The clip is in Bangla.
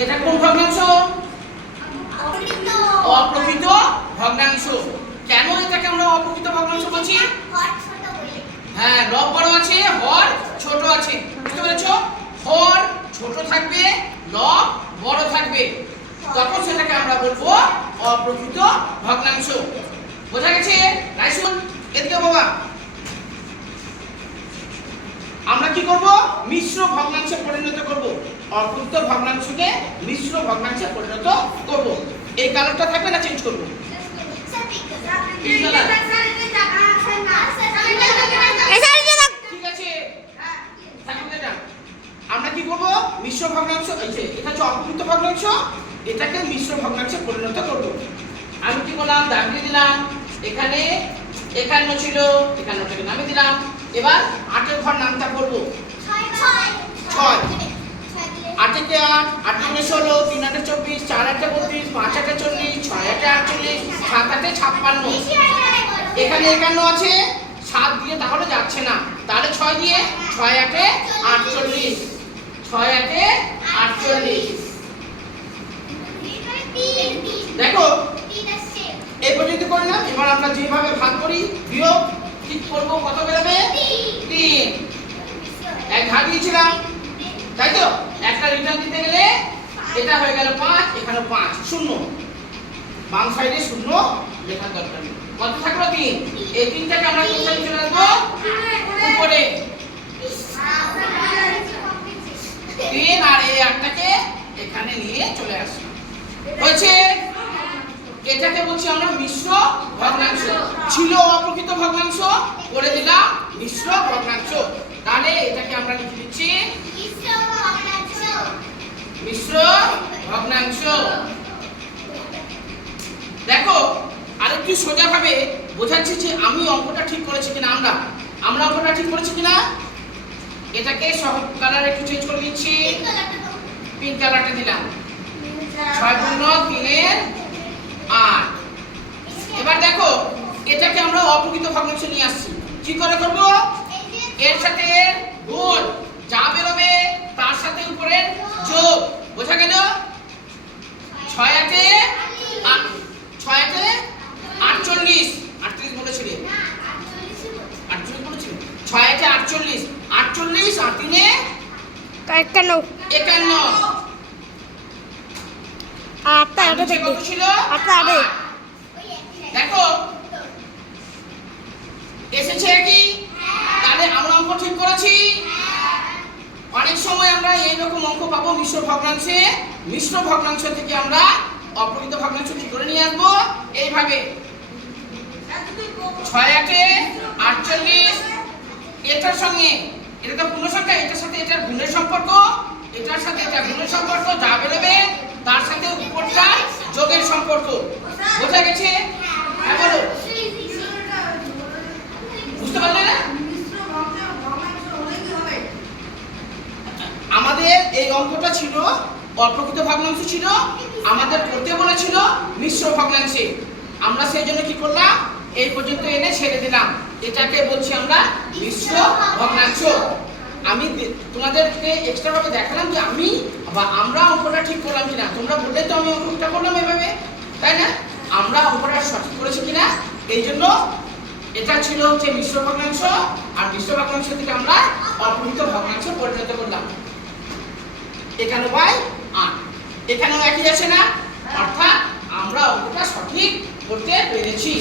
এটা কোন ভগ্নাংশ? অপ্রকৃত ভগ্নাংশ। কেন এটাকে আমরা অপ্রকৃত ভগ্নাংশ বলছি? হ্যাঁ, লব বড় আছে, হর ছোট আছে। বুঝতে পেরেছো? হর ছোট থাকবে, লব বড় থাকবে, তখন সেটাকে আমরা বলবো অপ্রকৃত ভগ্নাংশ। বোঝা গেছে? রাইসুন এদিকে বাবা, আমরা কি করব? মিশ্র ভগ্নাংশে পরিণত করব। অপ্রকৃত ভগ্নাংশকে মিশ্র ভগ্নাংশে পরিণত করব। এই কালারটা থাকবে না চেঞ্জ করব? ঠিক আছে, আমরা কি করব? মিশ্র ভগ্নাংশ, এই যে এটা হচ্ছে অপ্রকৃত ভগ্নাংশ, এটাকে মিশ্র ভগ্নাংশে পরিণত করব। আমি কি করলাম? দাগ দিয়ে দিলাম। এখানে 51 ছিল, 51টাকে নামিয়ে দিলাম। এবার 8 এর ঘর নামটা করব 6। 8 কে 8, 8 × 16, 3 × 24, 4 × 32, 5 × 40, 6 × 48, 7 × 56। এখানে 51 আছে, 7 দিয়ে তাহলে যাচ্ছে না, তাহলে 6 দিয়ে, 6 × 8 = 48, 6 × 8 = 48। দেখো এই পর্যন্ত করলাম। এবার আমরা যেভাবে ভাগ করি, বিয়োগ ঠিক করব, কত বেরোবে? 3। এক ভাগ দিয়েছিলাম, তাই তো? একটা রিটার্ন দিতে গেলে এটা হয়ে গেল 5, এখানে 5, 0। বাম সাইডে 0 লেখার দরকার নেই। কত থাকলো? 3। এই 3টাকে আমরা কোথায় চলে আসবো? উপরে। 3 আর এই 8টাকে এখানে নিয়ে চলে আসবো। হয়েছে? এটাকে বলছি আমরা মিশ্র ভগ্নাংশ। ছিল অপ্রকৃত ভগ্নাংশ, করে দিলাম মিশ্র ভগ্নাংশ। তাহলে এটাকে আমরা লিখে দিচ্ছি মিশ্র ভগ্নাংশ। দেখো আরেকটু সোজা ভাবে বোঝাচ্ছি যে আমি অঙ্কটা ঠিক করেছি কিনা। আমরা অঙ্কটা ঠিক করেছি কিনা। এটাকে সব কালার একটু চেঞ্জ করে দিচ্ছি, পিঙ্ক কালারটা দিলাম। 6 × 3 = 8। এবার দেখো এটাকে আমরা অপ্রকৃত ভগ্নাংশে নিয়ে আসছি। কি করে করব? এর সাথে এর গুণ, যা বেরোবে তার সাথে উপরের যোগ। বোঝা গেল? 6 × 8 = 48। 38 বলেছিলে? 48 বলেছিলে? 6 × 8 = 48, 48 আর 3 = 51। কত ছিল? 8। দেখো এসেছে কি? তাহলে আমরা অঙ্ক ঠিক করেছি। অনেক সময় আমরা এইরকম অঙ্ক পাবো মিশ্র ভগ্নাংশে। মিশ্র ভগ্নাংশ থেকে আমরা অপ্রকৃত ভগ্নাংশ কি করে নিয়ে আসবো? এইভাবে 6 × 8 = 48। এটার সঙ্গে এটা তো পূর্ণ সংখ্যা, এটার সাথে এটার গুণের সম্পর্ক, এটার সাথে এটা গুণের সম্পর্ক, যা বেরোবে তার সাথে উপরটা যোগের সম্পর্ক। বোঝা গেছে? হ্যাঁ বলো, বুঝতে পারলে না? আমাদের এই অঙ্কটা ছিল অপ্রকৃত ভগ্নাংশ, ছিল আমাদের করতে বলেছিল মিশ্র ভগ্নাংশে। আমরা সেই জন্য কি করলাম? এই পর্যন্ত এনে ছেড়ে দিলাম। এটাকে বলছি আমরা মিশ্র ভগ্নাংশ। আমি তোমাদেরকে এক্সট্রা ভাবে দেখালাম যে আমি বা আমরা অঙ্কটা ঠিক করলাম কিনা। তোমরা বললে তো আমি অঙ্কটা করলাম এভাবে, তাই না? আমরা অঙ্কটা সঠিক করেছি কিনা, এই জন্য এটা ছিল হচ্ছে মিশ্র ভগ্নাংশ। আর মিশ্র ভগ্নাংশ থেকে আমরা অপ্রকৃত ভগ্নাংশে পরিণত করলাম। 51/8 এখানেও একই আছে না? অর্থাৎ আমরা অঙ্কটা সঠিক করতে পেরেছি।